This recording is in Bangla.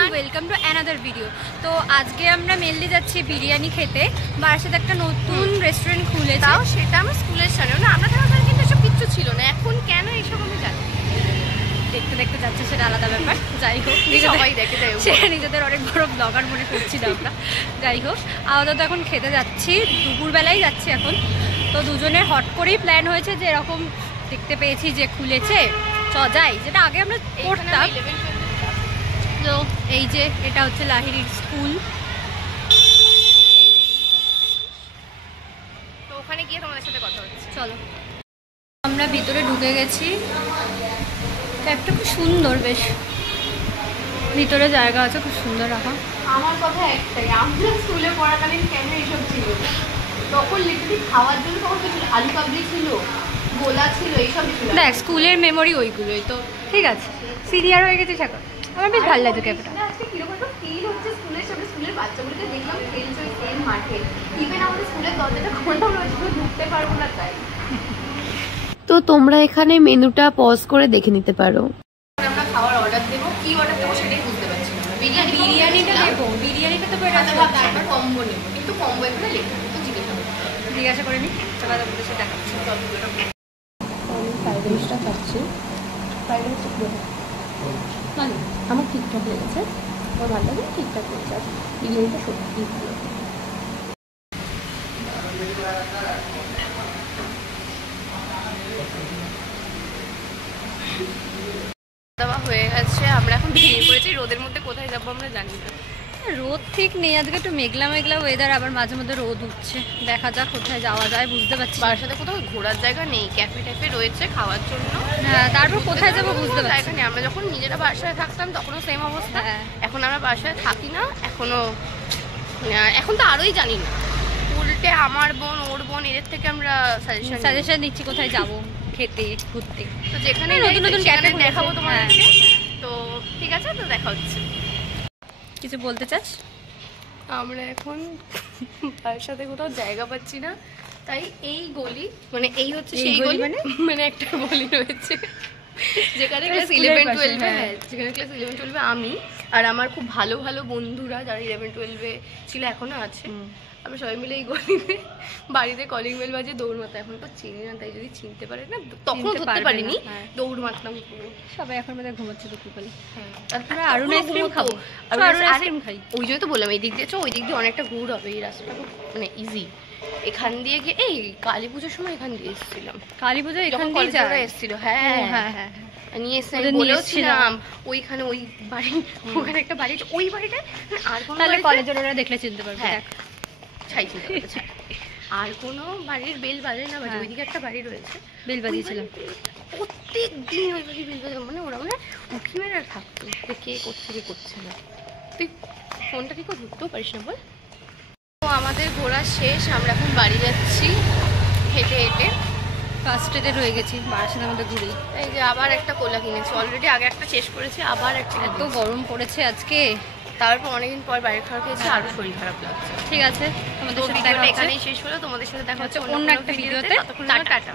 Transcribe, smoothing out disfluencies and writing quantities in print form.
Everyone, welcome to another video. তো আজকে আমরা মেনলি যাচ্ছি বিরিয়ানি খেতে। বারাসাতে একটা নতুন রেস্টুরেন্ট খুলেছে, তাও সেটা আমার স্কুলের সামনে। না, আমরা থাকার কিন্তু এসব কিচ্ছু ছিল না। এখন কেন এইসব আমি জানি, দেখতে দেখতে যাচ্ছে সেটা আলাদা ব্যাপার। যাই হোক, সবাই দেখে দেয়, সেটা নিজেদের অনেক বড় ব্লগার মনে করছি না আমরা। যাই হোক, আপাতত এখন খেতে যাচ্ছি, দুপুরবেলায় যাচ্ছি এখন। তো দুজনের হট করেই প্ল্যান হয়েছে যে এরকম দেখতে পেয়েছি যে খুলেছে, যাই, যেটা আগে আমরা করতাম। তো এই যে এটা হচ্ছে লাহিড়ির স্কুল। তো ওখানে গিয়ে তোমাদের সাথে কথা হচ্ছে, চলো। আমরা ভিতরে ঢুকে গেছি। ক্যাবটা খুব সুন্দর, বেশ ভিতরে জায়গা আছে, খুব সুন্দর রাখা। আমার কথা একটাই, আমরা স্কুলে পড়াকালীন কেন এইসব ছিল না? তখন লিটারলি খাওয়ার জন্য তখন কিছু আলু কাবলি ছিল, গোলা ছিল, এইসব ছিল। দেখ, স্কুলের মেমোরি ওইগুলোই তো। ঠিক আছে, সিনিয়র হয়ে গেছিস এখন, আমার বেশ ভালো লাগছে ক্যাবটা। আজকে কিরকম একটা ফিল হচ্ছে স্কুলের সামনে, স্কুলের বাচ্চাগুলোকে দেখলাম খেলছে ওই সেম মাঠে। ইভেন আমাদের স্কুলের দরজাটা খোলা রয়েছে, ঢুকতে পারবো না তাই। তো তোমরা এখানে মেনুটা পজ করে দেখে নিতে পারো। আমরা খাবার অর্ডার দেবো, কি অর্ডার দেবো সেটাই বুঝতে পারছি না। বিরিয়ানিটা নেবো, বিরিয়ানিটা তো একটা কম্বো নেবো, কিন্তু কম্বো এখানে লেখা তো জিজ্ঞাসা করে নিই, সবাই দেখাচ্ছি। আমি ফ্রাইড রাইসটা খাচ্ছি। ফ্রাইড রাইসটা ভালো, আমার ঠিকঠাক লেগেছে, আমার ভালো লাগে, ঠিকঠাক লেগেছে। আর বিরিয়ানিটা সত্যিই ভালো। দাওয়া হয়ে গেছে, আমরা এখন বেরিয়ে পড়েছি। রোদের মধ্যে কোথায় যাবো আমরা জানি না। রোদ ঠিক নেই আজকে, একটু মেঘলা মেঘলা ওয়েদার, আবার মাঝে মধ্যে রোদ উঠছে। দেখা যাক কোথায় যাওয়া যায়, বুঝতে পারছি। বারাসাতে কোথাও ঘোরার জায়গা নেই, ক্যাফে ট্যাফে রয়েছে খাওয়ার জন্য। হ্যাঁ, তারপর কোথায় যাবো বুঝতে পারছি। এখানে আমরা যখন নিজেরা বাসায় থাকতাম তখনও সেম অবস্থা। হ্যাঁ। এখন আমরা বাসায় থাকি না, এখন তো আরোই জানি না। উল্টে আমার বোন, ওর বোন, এদের থেকে আমরা সাজেশন নিচ্ছি কোথায় যাবো খেতে, ঘুরতে। তো যেখানে নতুন নতুন ক্যাফে দেখাবো তোমাদেরকে। তো ঠিক আছে, তো দেখা হচ্ছে। কিছু বলতে চাস? আমরা এখন বারাসাতে কোথাও জায়গা পাচ্ছি না, তাই এই গলি, মানে এই হচ্ছে সেই গলি, মানে একটা গলি রয়েছে যেখানে ক্লাস 11-12 যেখানে ক্লাস 11-12 আমি আর আমার খুব ভালো ভালো বন্ধুরা যারা 11-12 ছিল, এখনো আছে, আমরা সবাই মিলে এই গলিতে বাড়িতে কলিং বেল বাজে দৌড় মারতাম। এখন তো চিনি না, তাই যদি চিনতে পারে না, তখন ধরতে পারিনি, দৌড় মারতাম পুরো। সবাই এখন মধ্যে ঘুমাচ্ছে দুপুরবেলা। তারপরে আরুন আইসক্রিম খাবো, আইসক্রিম খাই। ওই জন্য তো বললাম এই দিক দিয়ে ওই দিক দিয়ে অনেকটা ঘুর হবে, এই রাস্তাটা খুব মানে ইজি। এখান দিয়ে গিয়ে এই কালী পুজোর সময় এখান দিয়ে এসেছিলাম। কালী পুজো এখান দিয়ে এসেছিল, হ্যাঁ হ্যাঁ হ্যাঁ, নিয়ে এসেছিলাম। ওইখানে ওই বাড়ি, ওখানে একটা বাড়ি আছে, ওই বাড়িটা আর কোনো কলেজের ওরা দেখলে চিনতে পারবে। ছাই চিনতে পারবে। আর কোনো বাড়ির বেল বাজে না, বাজে ওইদিকে একটা বাড়ি রয়েছে, বেল বাজিয়েছিলাম প্রত্যেক দিন ওই বাড়ি বেল বাজে, মানে ওরা মানে উঠি মেরে আর থাকতো যে কে করছে কে করছে না। তুই ফোনটা কি করে ধরতেও পারিস না বল। তো আমাদের ঘোরা শেষ, আমরা এখন বাড়ি যাচ্ছি হেঁটে হেঁটে। ফার্স্ট এডে রয়ে গেছি বারাসাতের মধ্যে ঘুরে। এই যে আবার একটা কোলা কিনেছি, অলরেডি আগে একটা শেষ করেছি, আবার একটা। এত গরম পড়েছে আজকে, তারপর অনেকদিন পর বাইরে খাওয়া খেয়েছি, আরো শরীর খারাপ লাগছে। ঠিক আছে, তোমাদের সাথে এখানেই শেষ হলো, তোমাদের সাথে দেখা হচ্ছে অন্য একটা ভিডিওতে। টাটা।